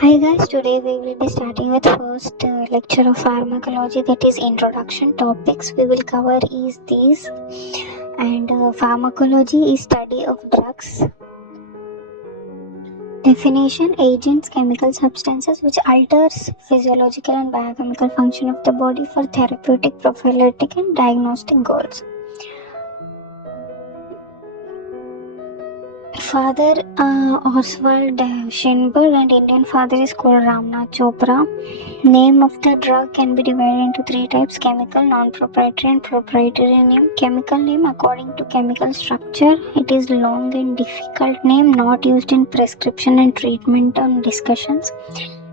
Hi guys, today we will be starting with first lecture of pharmacology, that is introduction. Topics we will cover is these, and pharmacology is study of drugs. Definition: agents, chemical substances which alters physiological and biochemical function of the body for therapeutic, prophylactic and diagnostic goals. Father Oswald Schenberg and Indian father is called Ramnath Chopra. Name of the drug can be divided into three types: chemical, non-proprietary and proprietary name. Chemical name according to chemical structure. It is long and difficult name, not used in prescription and treatment on discussions.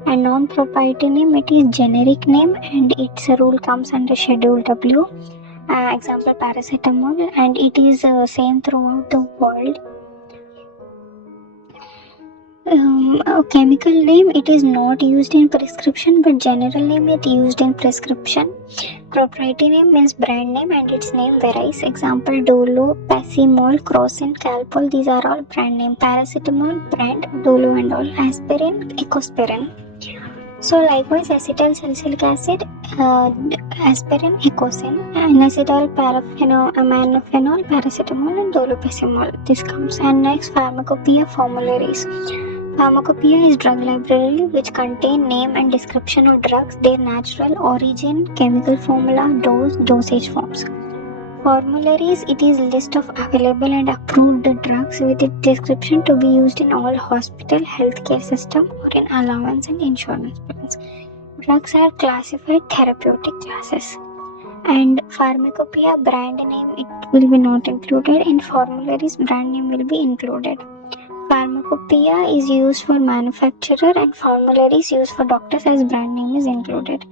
And non-proprietary name, it is generic name and its rule comes under Schedule W. Example paracetamol, and it is same throughout the world. Chemical name, it is not used in prescription, but general name it used in prescription. Proprietary name means brand name and its name varies. Example Dolo, Pacimol, Crocin, Calpol, these are all brand name. Paracetamol brand, Dolo and all. Aspirin, Ecospirin. So likewise acetyl salicylic acid, aspirin, Ecocin, N-acetyl aminophenol, paracetamol and dolopacimol. This comes. And next, pharmacopoeia formularies. Pharmacopoeia is drug library which contain name and description of drugs, their natural origin, chemical formula, dose, dosage forms. Formularies, it is list of available and approved drugs with its description to be used in all hospital, healthcare system or in allowance and insurance plans. Drugs are classified therapeutic classes. And pharmacopoeia brand name, it will be not included. In formularies, brand name will be included. Pharmacopoeia is used for manufacturer and formulary is used for doctors as brand name is included.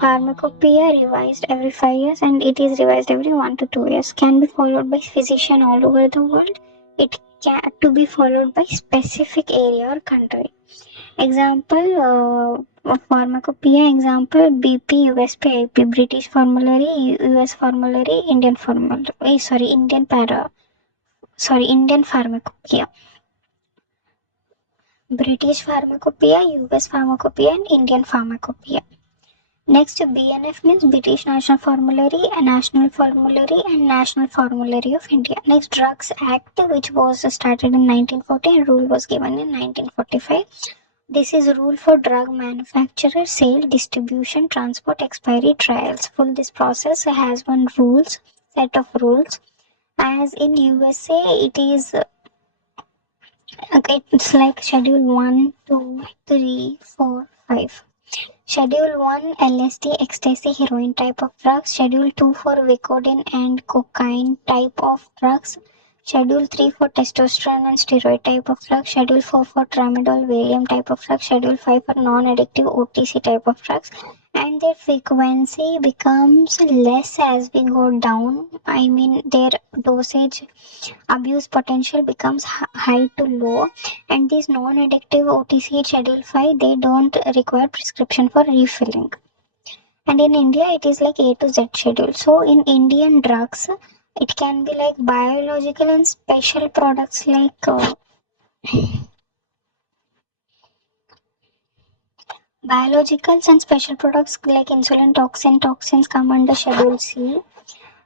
Pharmacopoeia revised every 5 years and it is revised every 1 to 2 years. Can be followed by physician all over the world. It can to be followed by specific area or country. Example pharmacopoeia example BP, USP, IP, British formulary, US formulary, Indian formulary. Indian pharmacopoeia. British Pharmacopoeia, US Pharmacopoeia and Indian Pharmacopoeia. Next, BNF means British National Formulary, National Formulary and National Formulary of India. Next, Drugs Act, which was started in 1940 and rule was given in 1945. This is rule for drug manufacturer, sale, distribution, transport, expiry, trials. Full this process has one set of rules. As in USA, it is okay, it's like Schedule 1, 2, 3, 4, 5. Schedule 1 LSD, ecstasy, heroin type of drugs. Schedule 2 for Vicodin and cocaine type of drugs. Schedule 3 for testosterone and steroid type of drugs. Schedule 4 for tramadol, Valium type of drugs. Schedule 5 for non-addictive OTC type of drugs. And their frequency becomes less as we go down. I mean, their dosage abuse potential becomes high to low. And these non-addictive OTC Schedule 5, they don't require prescription for refilling. And in India, it is like A to Z schedule. So in Indian drugs, it can be like biological and special products like biologicals and special products like insulin toxins come under Schedule C.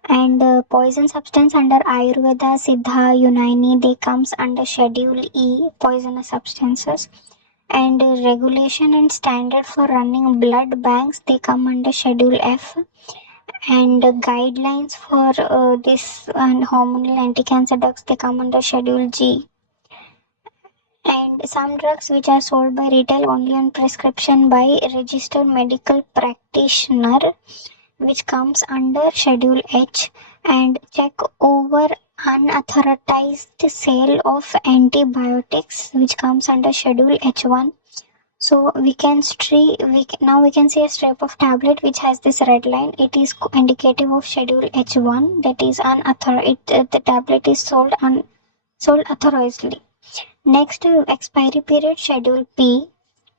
And poison substance under Ayurveda, Siddha, Unani, they comes under Schedule E, poisonous substances. And regulation and standard for running blood banks, they come under Schedule F. And guidelines for this and hormonal anti-cancer drugs, they come under Schedule G. And some drugs which are sold by retail only on prescription by registered medical practitioner, which comes under Schedule H. And check over unauthorized sale of antibiotics, which comes under Schedule H1. So we can see a strip of tablet which has this red line. It is indicative of Schedule H1, that is unauthorized. The tablet is sold authorizedly. Next, expiry period Schedule P,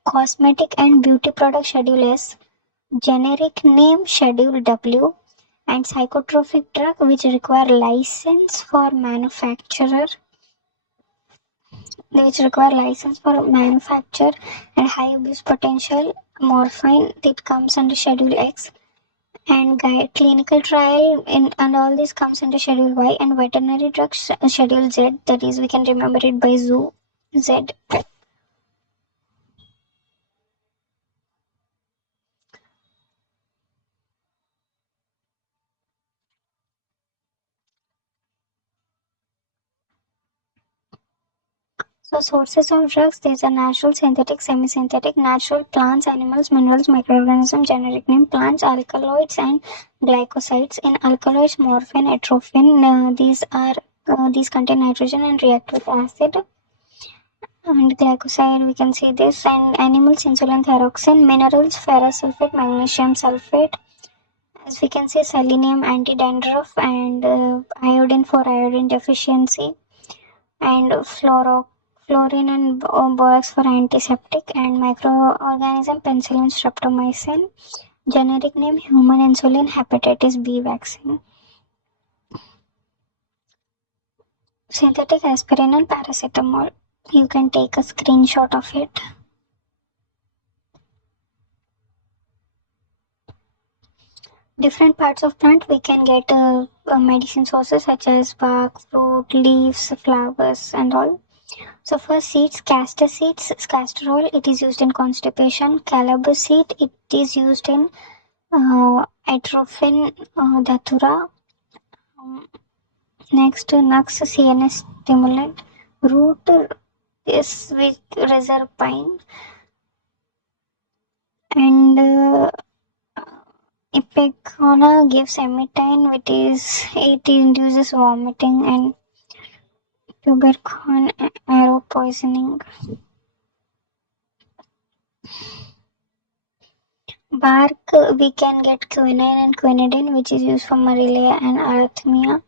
cosmetic and beauty product Schedule S, generic name Schedule W, and psychotropic drug which require license for manufacturer which require license for manufacture, and high abuse potential. Morphine that comes under Schedule X, and guide clinical trial in and all this comes under Schedule Y, and veterinary drugs Schedule Z, that is we can remember it by zoo Z. So sources of drugs, these are natural, synthetic, semi-synthetic. Natural: plants, animals, minerals, microorganisms. Generic name: plants, alkaloids and glycosides. In alkaloids, morphine, atropine, these contain nitrogen and react with acid. And glycoside, we can see this. And animals, insulin, thyroxine. Minerals: ferrous sulfate, magnesium sulfate. As we can see, selenium, anti-dandruff, and iodine for iodine deficiency, and fluorine and borax for antiseptic, and microorganism penicillin, streptomycin. Generic name: human insulin, hepatitis B vaccine. Synthetic: aspirin and paracetamol. You can take a screenshot of it. Different parts of plant we can get medicine sources such as bark, fruit, leaves, flowers, and all. So first, seeds: castor seeds, castor oil, it is used in constipation. Calabash seed, it is used in atropine datura. Um, Next, nux, CNS stimulant. Root is with reserpine, and epicona gives emetine, which is it induces vomiting, and tubercon arrow poisoning. Bark, we can get quinine and quinidine, which is used for malaria and arrhythmia.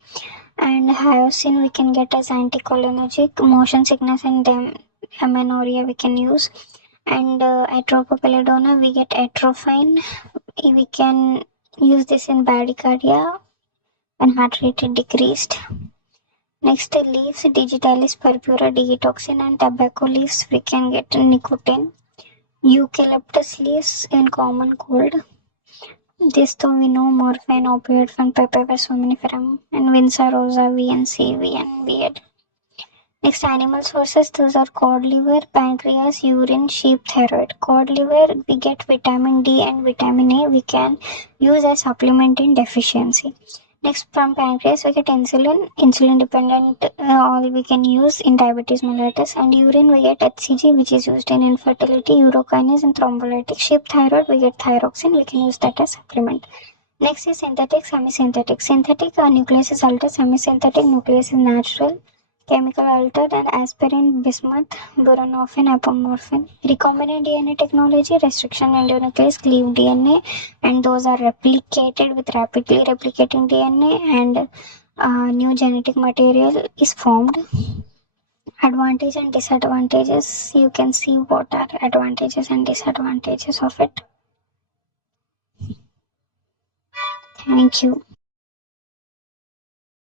And hyoscine we can get as anticholinergic. Motion sickness and amenorrhea we can use. And atropopelladonna we get atropine. We can use this in bradycardia when heart rate is decreased. Next, leaves: digitalis purpura, digitoxin, and tobacco leaves we can get nicotine. Eucalyptus leaves in common cold. This though we know: morphine, opioid, fun, papaver, somniferum, and Vinca rosa, VNCV, and VL. Next, animal sources, those are cod liver, pancreas, urine, sheep, thyroid. Cod liver, we get vitamin D and vitamin A, we can use as supplement in deficiency. Next, from pancreas, we get insulin, insulin dependent, all we can use in diabetes mellitus. And urine, we get HCG, which is used in infertility, urokinase, and thrombolytic. Sheep thyroid, we get thyroxine, we can use that as supplement. Next is synthetic, semi-synthetic. Synthetic nucleus is altered, semi-synthetic nucleus is natural. Chemical altered: and aspirin, bismuth, buprenorphine, apomorphine. Recombinant DNA technology: restriction endonuclease, cleave DNA, and those are replicated with rapidly replicating DNA, and new genetic material is formed. Advantage and disadvantages, you can see what are advantages and disadvantages of it. Thank you.